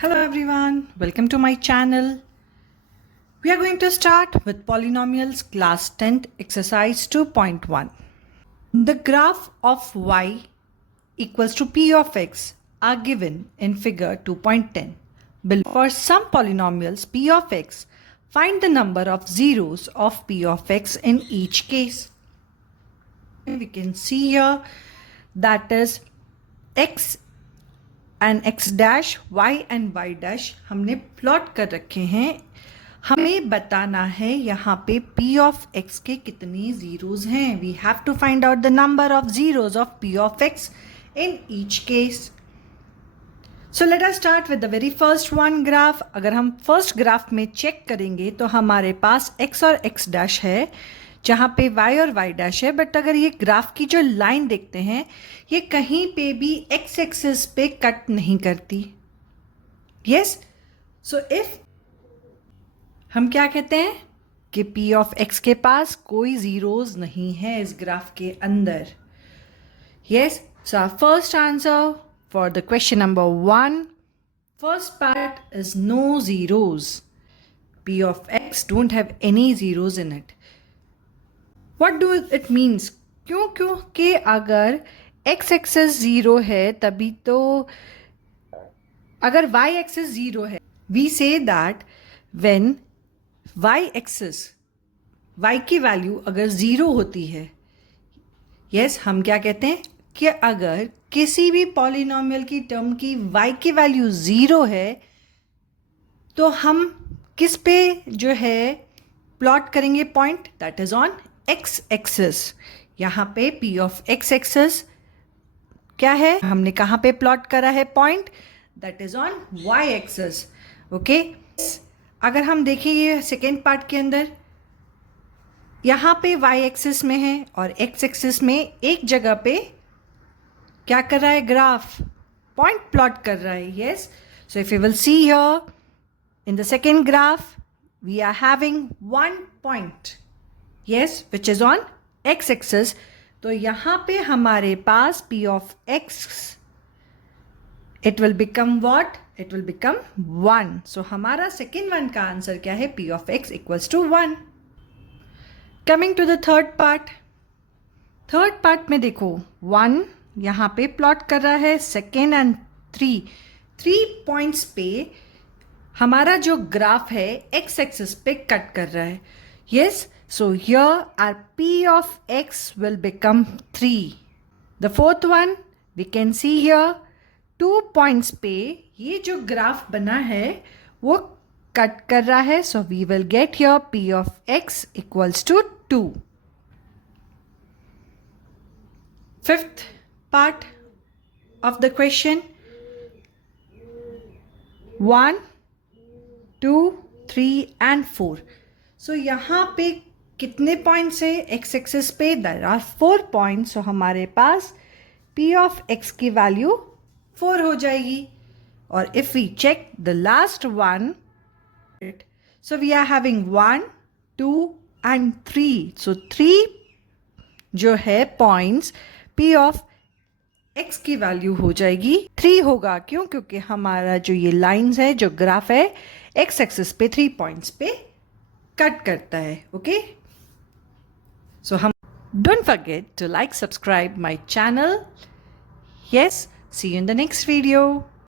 Hello everyone, welcome to my channel. We are going to start with polynomials class 10th exercise 2.1. The graph of y equals to p of x are given in figure 2.10. Below. For some polynomials p of x, find the number of zeros of p of x in each case. We can see here that is x and x dash y and y dash हमने plot कर रखे हैं. हमें बताना है यहाँ पे p of x के कितने जीरोज हैं. We have to find out the number of zeros of p of x in each case. So let us start with the very first one graph. अगर हम फर्स्ट ग्राफ में check करेंगे तो हमारे पास x और x dash है जहाँ पे y और y डैश है. बट अगर ये ग्राफ की जो लाइन देखते हैं ये कहीं पे भी x एक्सिस पे कट नहीं करती. यस, सो इफ हम क्या कहते हैं कि p ऑफ x के पास कोई जीरोज नहीं है इस ग्राफ के अंदर. Yes, so our first answer for the question number 1, first part is no zeros. p of x don't have any zeros in it. What do it means? क्योंकि अगर x axis zero है तभी तो, अगर y axis zero है, we say that when y axis, y की value अगर zero होती है, yes, हम क्या कहते हैं कि अगर किसी भी पॉलिनोमियल की टर्म की y की वैल्यू ज़ीरो है तो हम किस पे जो है प्लॉट करेंगे point, that is on x axis. यहाँ पे p ऑफ x एक्सिस क्या है, हमने कहाँ पे प्लॉट करा है point, that is on y axis. Okay, अगर हम देखें ये सेकेंड पार्ट के अंदर, यहाँ पे y एक्सिस में है और x एक्सिस में एक जगह पे क्या कर रहा है, ग्राफ पॉइंट प्लॉट कर रहा है. Yes, so if you will see here in the second graph we are having one point, yes, which is on x axis. तो यहाँ पे हमारे पास p of x, it will become what? It will become 1. So हमारा second one का answer क्या है, p of x equals to 1. Coming to the third part. Third part में देखो 1 यहाँ पे प्लॉट कर रहा है, सेकेंड एंड 3 पॉइंट्स पे हमारा जो ग्राफ है x एक्सिस पे कट कर रहा है. Yes, so here our p of x will become 3. The fourth one we can see here 2 points पे ये जो ग्राफ बना है वो कट कर रहा है. So we will get here p of x equals to 2. Fifth part of the question, 1, 2, 3 and 4. सो यहाँ पे कितने पॉइंट्स है x एक्सिस पे, देयर आर 4 पॉइंट्स. सो हमारे पास p ऑफ x की वैल्यू 4 हो जाएगी. और if we check the last one, so we are having 1, 2 and 3. सो 3 जो है पॉइंट्स p ऑफ x की वैल्यू हो जाएगी 3 होगा. क्यों? क्योंकि हमारा जो ये लाइंस है, जो ग्राफ है x एक्सिस पे 3 पॉइंट्स पे कट करता है. ओके, सो हम don't forget to like, subscribe my channel. Yes, see you in the next video.